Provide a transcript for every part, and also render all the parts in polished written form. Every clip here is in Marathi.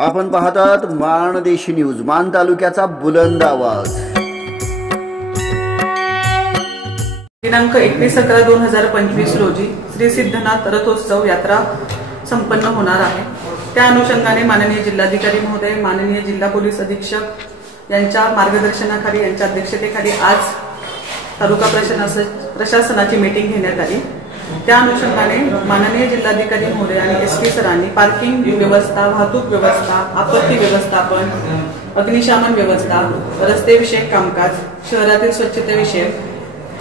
आपण पाहतात माणदेशी न्यूज, मान तालुक्याचा बुलंद आवाज। दिनांक 21/11/2025 रोजी श्री सिद्धनाथ रथोत्सव यात्रा संपन्न होणार आहे। त्या अनुषंगाने माननीय जिल्हाधिकारी महोदय, माननीय जिल्हा पोलीस अधीक्षक यांच्या मार्गदर्शनाखाली, यांच्या अध्यक्षतेखाली आज तालुका प्रशासनाची मीटिंग घेण्यात आली। त्या अनुषंगाने माननीय जिल्हाधिकारी महोदय आणि एसपी सरांनी पार्किंग व्यवस्था, वाहतूक व्यवस्था, आपत्ती व्यवस्थापन, अग्निशमन व्यवस्था, रस्ते विषयक कामकाज, शहरातील स्वच्छतेविषयक,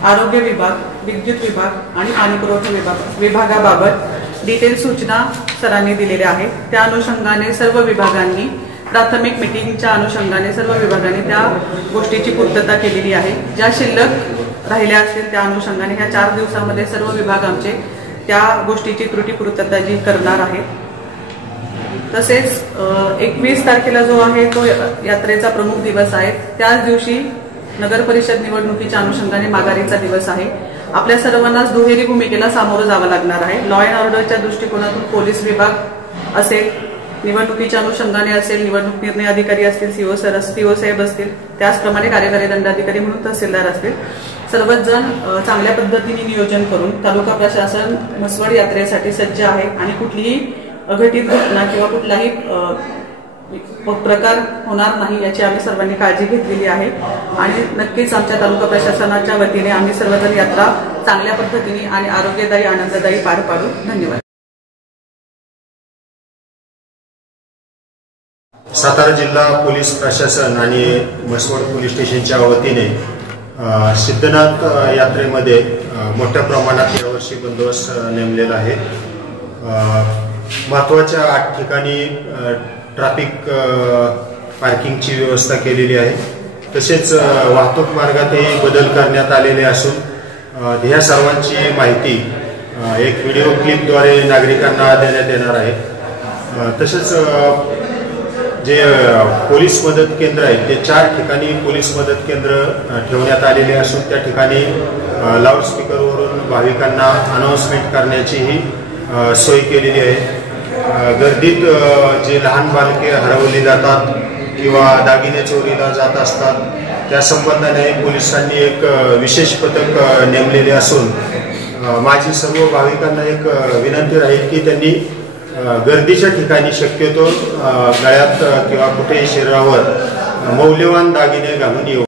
आरोग्य विभाग, विद्युत विभाग आणि पाणी पुरवठा विभागाबाबत डिटेल सूचना सरांनी दिलेल्या आहेत। त्या अनुषंगाने सर्व विभागांनी प्राथमिक मीटिंगच्या अनुषंगाने सर्व विभागांनी त्या गोष्टीची पूर्तता केलेली आहे। ज्या शिल्लक राहिल्या असतील त्या अनुषंगाने ह्या 4 दिवसांमध्ये सर्व विभाग आमचे त्या गोष्टीची त्रुटी पूर्तता जी करणार आहेत। तसेच 21 तारखेला जो आहे तो यात्रेचा प्रमुख दिवस आहे। त्याच दिवशी नगर परिषद निवडणुकीच्या अनुषंगाने माघारीचा दिवस आहे। आपल्या सर्वांनाच दुहेरी भूमिकेला सामोरं जावं लागणार आहे। लॉ अँड ऑर्डरच्या दृष्टिकोनातून पोलीस विभाग असेल, निवडणुकीच्या अनुषंगाने असेल, निवडणूक निर्णय अधिकारी असतील, सीओ साहेब असतील, त्याचप्रमाणे कार्यकारी दंडाधिकारी म्हणून तहसीलदार असतील, सर्वच जण चांगल्या पद्धतीने नियोजन करून तालुका प्रशासन म्हसवड यात्रेसाठी सज्ज आहे आणि कुठलीही अघटित घटना किंवा कुठलाही प्रकार होणार नाही याची आम्ही सर्वांनी काळजी घेतलेली आहे। आणि नक्कीच आमच्या तालुका प्रशासनाच्या वतीने आम्ही सर्वजण यात्रा चांगल्या पद्धतीने आणि आरोग्यदायी, आनंददायी पार पाडू। धन्यवाद। सातारा जिल्हा पोलीस प्रशासन आणि म्हसवड पोलीस स्टेशनच्या वतीने सिद्धनाथ यात्रेमध्ये मोठ्या प्रमाणात यावर्षी बंदोबस्त नेमलेला आहे। महत्त्वाच्या 8 ठिकाणी ट्रॅफिक पार्किंगची व्यवस्था केलेली आहे। तसेच वाहतूक मार्गातही बदल करण्यात आलेले असून ह्या सर्वांची माहिती एक व्हिडिओ क्लिपद्वारे नागरिकांना देण्यात येणार आहे। तसेच जे पोलीस मदत केंद्र आहेत ते 4 ठिकाणी पोलीस मदत केंद्र ठेवण्यात आलेले असून त्या ठिकाणी लाऊडस्पीकरवरून भाविकांना अनाउन्समेंट करण्याचीही सोय केलेली आहे। गर्दीत जे लहान बालके हरवली जातात किंवा दागिने चोरीला जात असतात त्या संबंधाने पोलिसांनी एक विशेष पथक नेमलेले असून माझी सर्व भाविकांना एक विनंती राहील की त्यांनी गर्दीच्या ठिकाणी शक्यतो गळ्यात किंवा कुठेही शरीरावर मौल्यवान दागिने घालून येऊ।